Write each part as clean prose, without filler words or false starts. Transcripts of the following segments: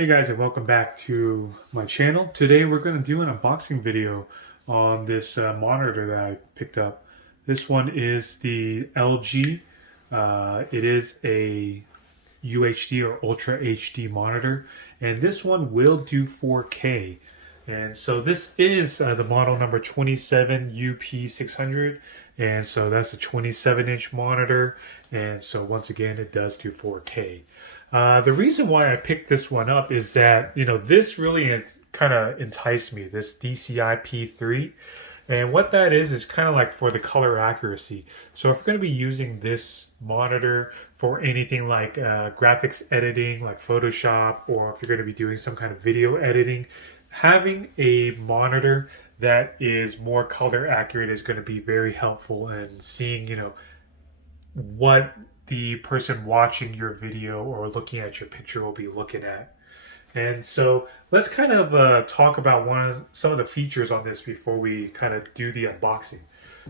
Hey guys, and welcome back to my channel. Today we're going to do an unboxing video on this monitor that I picked up. This one is the LG. It is a UHD or Ultra HD monitor, and this one will do 4K. And so this is the model number 27UP600, and so that's a 27-inch monitor, and so once again it does do 4K. The reason why I picked this one up is that, this really kind of enticed me, this DCI-P3. And what that is kind of like for the color accuracy. So if we're going to be using this monitor for anything like graphics editing, like Photoshop, or if you're going to be doing some kind of video editing, having a monitor that is more color accurate is going to be very helpful in seeing, what the person watching your video or looking at your picture will be looking at. And so let's kind of talk about some of the features on this before we kind of do the unboxing.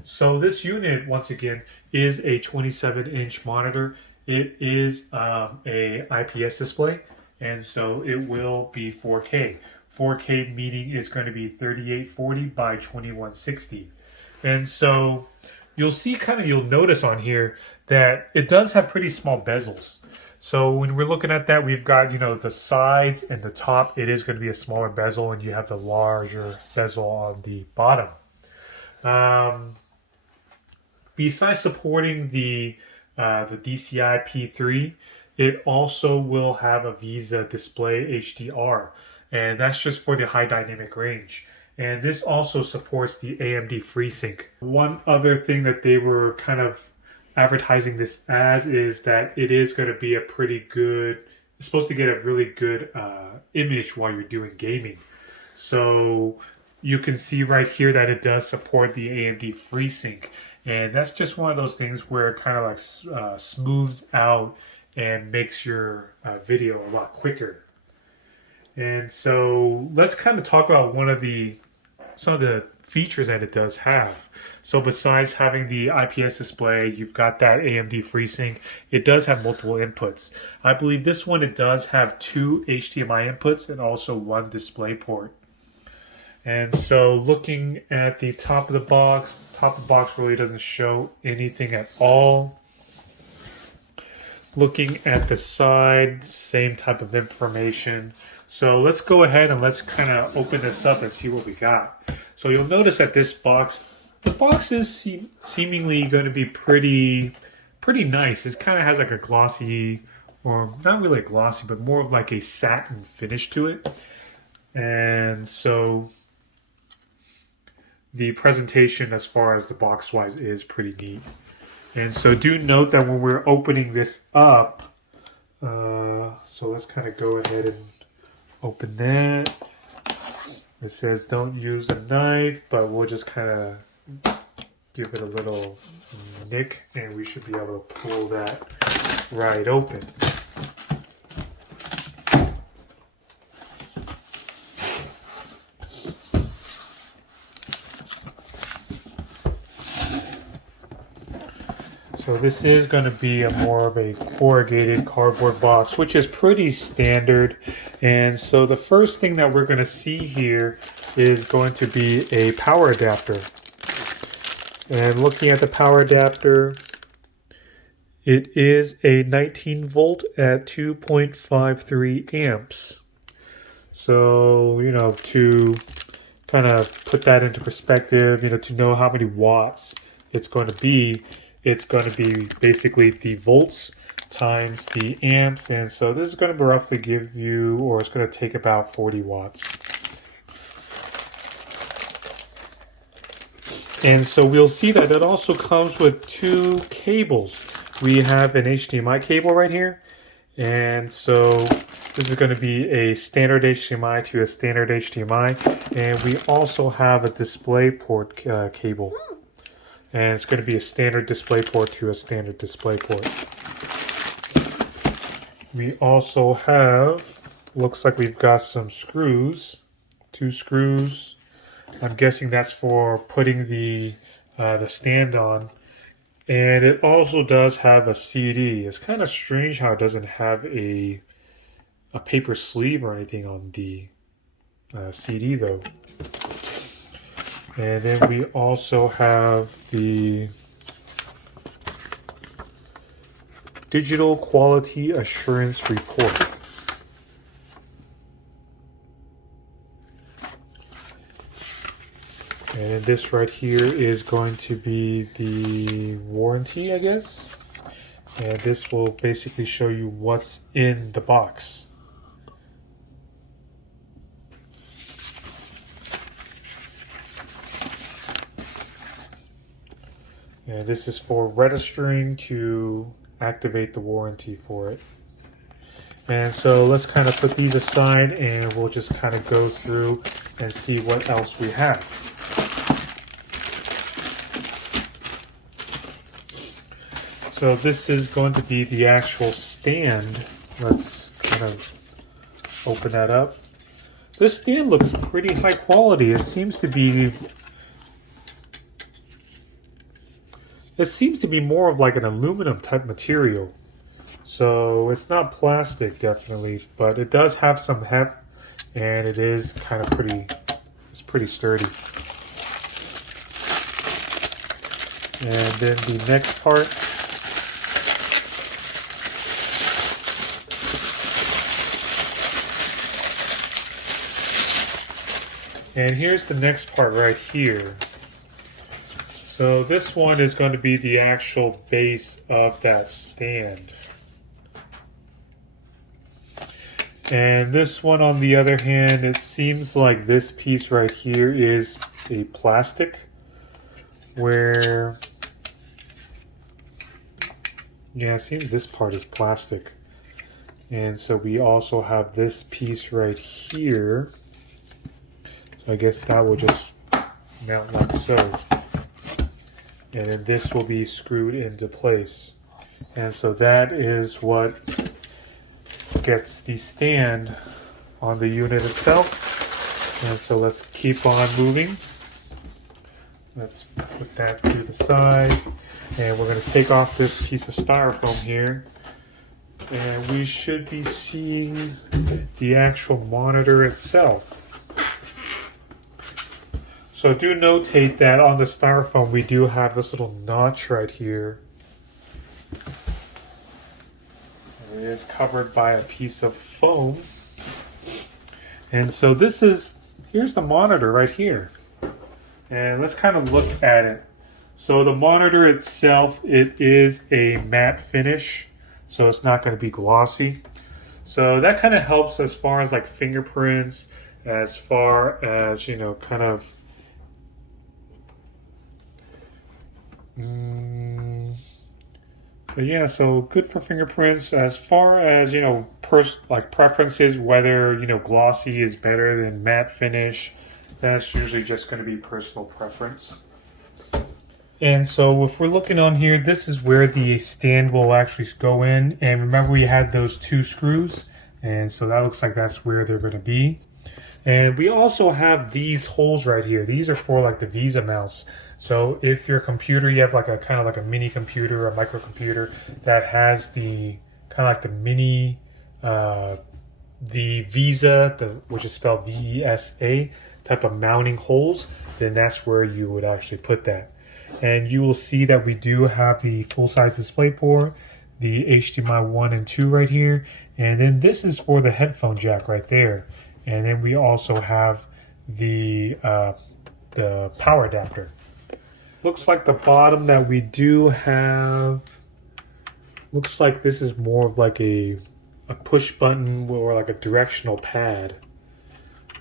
So this unit, once again, is a 27-inch monitor. It is a IPS display, and so it will be 4K. 4K meaning it's going to be 3840 by 2160. And so you'll notice on here that it does have pretty small bezels. So when we're looking at that, we've got, the sides and the top, it is going to be a smaller bezel, and you have the larger bezel on the bottom. Besides supporting the DCI P3, it also will have a VESA display HDR, and that's just for the high dynamic range. And this also supports the AMD FreeSync. One other thing that they were kind of advertising this as is that it is going to be it's supposed to get a really good image while you're doing gaming. So you can see right here that it does support the AMD FreeSync. And that's just one of those things where it kind of like smooths out and makes your video a lot quicker. And so let's kind of talk about some of the features that it does have. So besides having the IPS display, you've got that AMD FreeSync. It does have multiple inputs. I believe this one, it does have 2 HDMI inputs and also 1 display port. And so looking at the top of the box really doesn't show anything at all. Looking at the side, same type of information. So let's go ahead and let's kind of open this up and see what we got. So you'll notice that the box is seemingly going to be pretty nice. It kind of has like a glossy, or not really a glossy, but more of like a satin finish to it. And so the presentation as far as the box wise is pretty neat. And so do note that when we're opening this up, so let's kind of go ahead and open that. It says don't use a knife, but we'll just kind of give it a little nick and we should be able to pull that right open. So this is going to be more of a corrugated cardboard box, which is pretty standard. And so the first thing that we're going to see here is going to be a power adapter. And looking at the power adapter, it is a 19 volt at 2.53 amps. So, to kind of put that into perspective, to know how many watts it's going to be basically the volts times the amps. And so this is going to roughly give you, or it's going to take about 40 watts. And so we'll see that it also comes with 2 cables. We have an HDMI cable right here. And so this is going to be a standard HDMI to a standard HDMI. And we also have a display port cable. And it's going to be a standard display port to a standard display port. We also have, looks like we've got some screws, 2 screws. I'm guessing that's for putting the stand on. And it also does have a CD. It's kind of strange how it doesn't have a a paper sleeve or anything on the CD though. And then we also have the Digital Quality Assurance Report. And this right here is going to be the warranty, I guess. And this will basically show you what's in the box. And this is for registering to activate the warranty for it. And so let's kind of put these aside and we'll just kind of go through and see what else we have. So this is going to be the actual stand. Let's kind of open that up. This stand looks pretty high quality. It seems to be more of like an aluminum type material. So it's not plastic definitely, but it does have some heft and it is kind of it's pretty sturdy. And then the next part, and here's the next part right here. So this one is going to be the actual base of that stand. And this one, on the other hand, it seems like this piece right here is a plastic, where, yeah, it seems this part is plastic. And so we also have this piece right here. So I guess that will just mount like so. And then this will be screwed into place. And so that is what gets the stand on the unit itself. And so let's keep on moving. Let's put that to the side. And we're going to take off this piece of styrofoam here. And we should be seeing the actual monitor itself. So do notate that on the styrofoam we do have this little notch right here. It is covered by a piece of foam. And so here's the monitor right here. And let's kind of look at it. So the monitor itself, it is a matte finish, so it's not going to be glossy. So that kind of helps as far as like fingerprints, as far as, you know, kind of but yeah, so good for fingerprints. As far as, you know, like preferences, whether, you know, glossy is better than matte finish, that's usually just going to be personal preference. And so if we're looking on here, this is where the stand will actually go in. And remember we had those two screws, and so that looks like that's where they're going to be. And we also have these holes right here. These are for like the VESA mouse. So if your computer, you have like a kind of like a mini computer, a microcomputer that has the kind of like the mini, the VESA, which is spelled VESA type of mounting holes, then that's where you would actually put that. And you will see that we do have the full-size display port, the HDMI 1 and 2 right here, and then this is for the headphone jack right there. And then we also have the power adapter. Looks like the bottom that we do have, looks like this is more of like a push button or like a directional pad,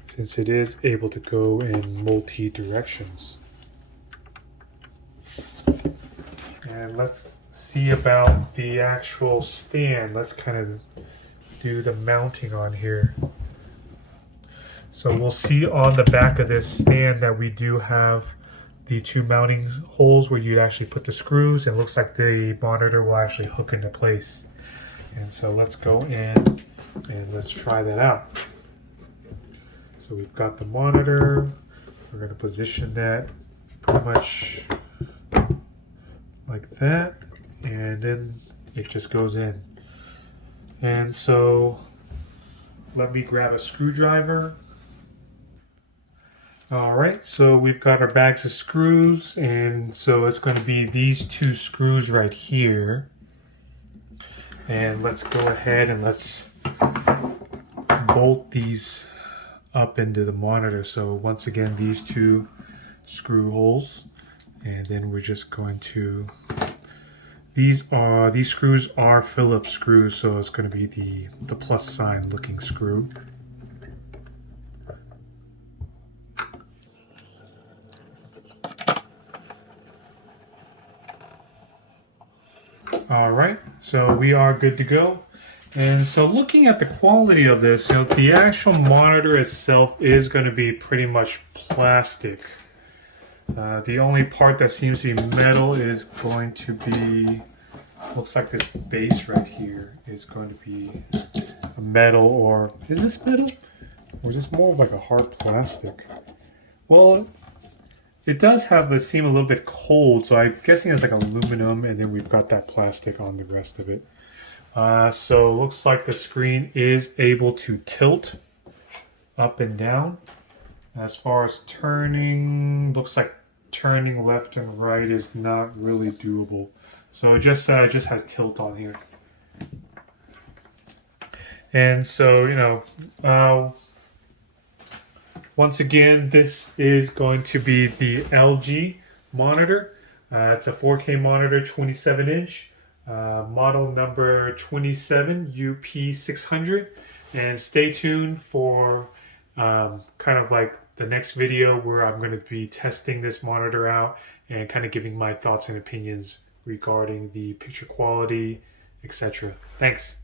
since it is able to go in multi directions. And let's see about the actual stand. Let's kind of do the mounting on here. So we'll see on the back of this stand that we do have the two mounting holes where you'd actually put the screws, and it looks like the monitor will actually hook into place. And so let's go in and let's try that out. So we've got the monitor. We're going to position that pretty much like that, and then it just goes in. And so let me grab a screwdriver. All right, so we've got our bags of screws, and so it's going to be these two screws right here. And let's go ahead and let's bolt these up into the monitor. So once again, these two screw holes, and then we're just going to, these screws are Phillips screws, so it's going to be the plus sign looking screw. All right, so we are good to go. And so looking at the quality of this, the actual monitor itself is going to be pretty much plastic. The only part that seems to be metal is going to be, looks like this base right here is going to be a metal, or is this metal? Or is this more of like a hard plastic? Well, it does seem a little bit cold, so I'm guessing it's like aluminum, and then we've got that plastic on the rest of it. So it looks like the screen is able to tilt up and down. As far as turning, looks like turning left and right is not really doable. So it just has tilt on here. And so, once again, this is going to be the LG monitor. It's a 4K monitor, 27-inch, model number 27UP600. And stay tuned for kind of like the next video where I'm going to be testing this monitor out and kind of giving my thoughts and opinions regarding the picture quality, etc. Thanks.